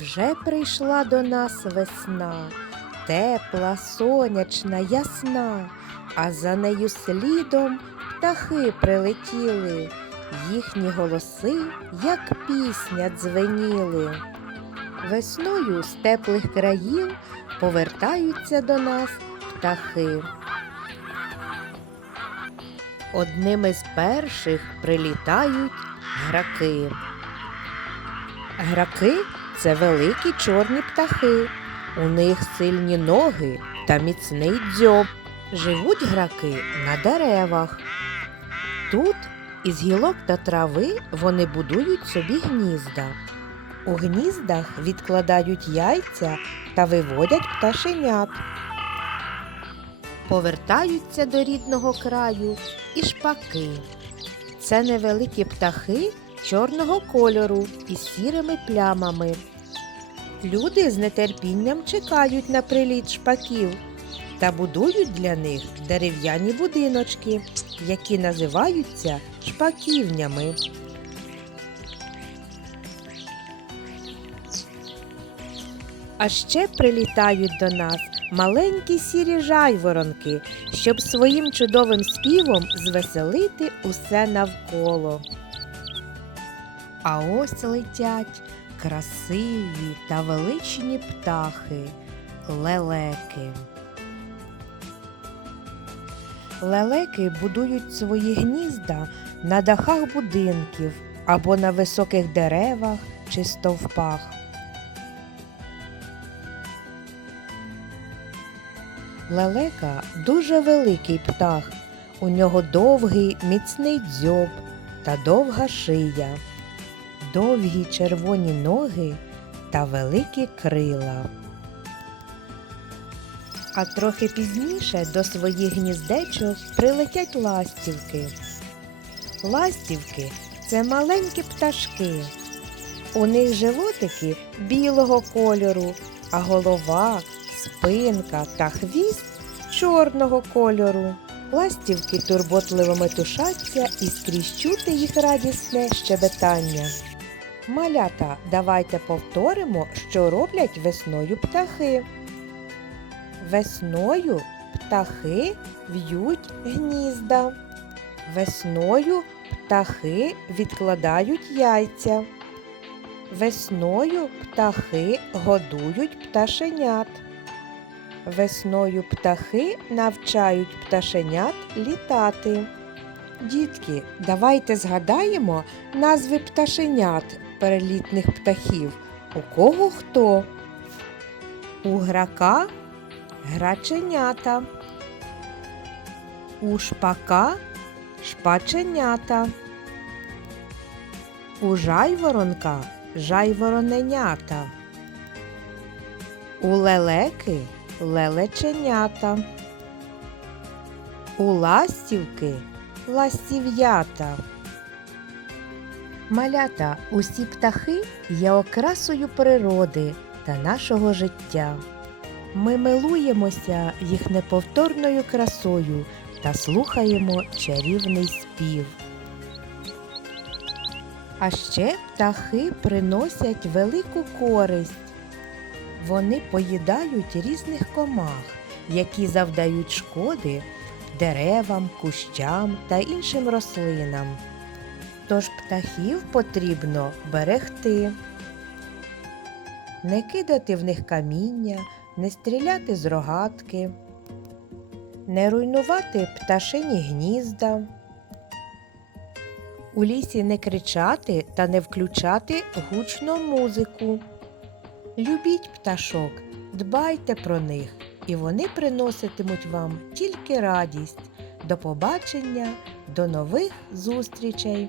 Вже прийшла до нас весна, тепла, сонячна, ясна, а за нею слідом птахи прилетіли, їхні голоси, як пісня, дзвеніли. Весною з теплих країв повертаються до нас птахи. Одними з перших прилітають граки. Граки це великі чорні птахи. У них сильні ноги та міцний дзьоб. Живуть граки на деревах. Тут із гілок та трави вони будують собі гнізда. У гніздах відкладають яйця та виводять пташенят. Повертаються до рідного краю і шпаки. Це невеликі птахи чорного кольору із сірими плямами. Люди з нетерпінням чекають на приліт шпаків та будують для них дерев'яні будиночки, які називаються шпаківнями. А ще прилітають до нас маленькі сірі жайворонки, щоб своїм чудовим співом звеселити усе навколо. А ось летять красиві та величні птахи лелеки. Лелеки будують свої гнізда на дахах будинків або на високих деревах чи стовпах. Лелека дуже великий птах. У нього довгий міцний дзьоб та довга шия, довгі червоні ноги та великі крила. А трохи пізніше до своїх гніздечок прилетять ластівки. Ластівки це маленькі пташки. У них животики білого кольору, а голова, спинка та хвіст чорного кольору. Ластівки турботливо метушаться і скрізь чути їх радісне щебетання. Малята, давайте повторимо, що роблять весною птахи. Весною птахи в'ють гнізда. Весною птахи відкладають яйця. Весною птахи годують пташенят. Весною птахи навчають пташенят літати. Дітки, давайте згадаємо назви пташенят перелітних птахів. У кого хто? У грака граченята. У шпака шпаченята. У жайворонка жайвороненята. У лелеки лелеченята. У ластівки ластів'ята. Малята, усі птахи є окрасою природи та нашого життя. Ми милуємося їх неповторною красою та слухаємо чарівний спів. А ще птахи приносять велику користь. Вони поїдають різних комах, які завдають шкоди деревам, кущам та іншим рослинам. Тож птахів потрібно берегти, не кидати в них каміння, не стріляти з рогатки, не руйнувати пташині гнізда. У лісі не кричати та не включати гучну музику. Любіть пташок, дбайте про них, і вони приноситимуть вам тільки радість. До побачення, до нових зустрічей!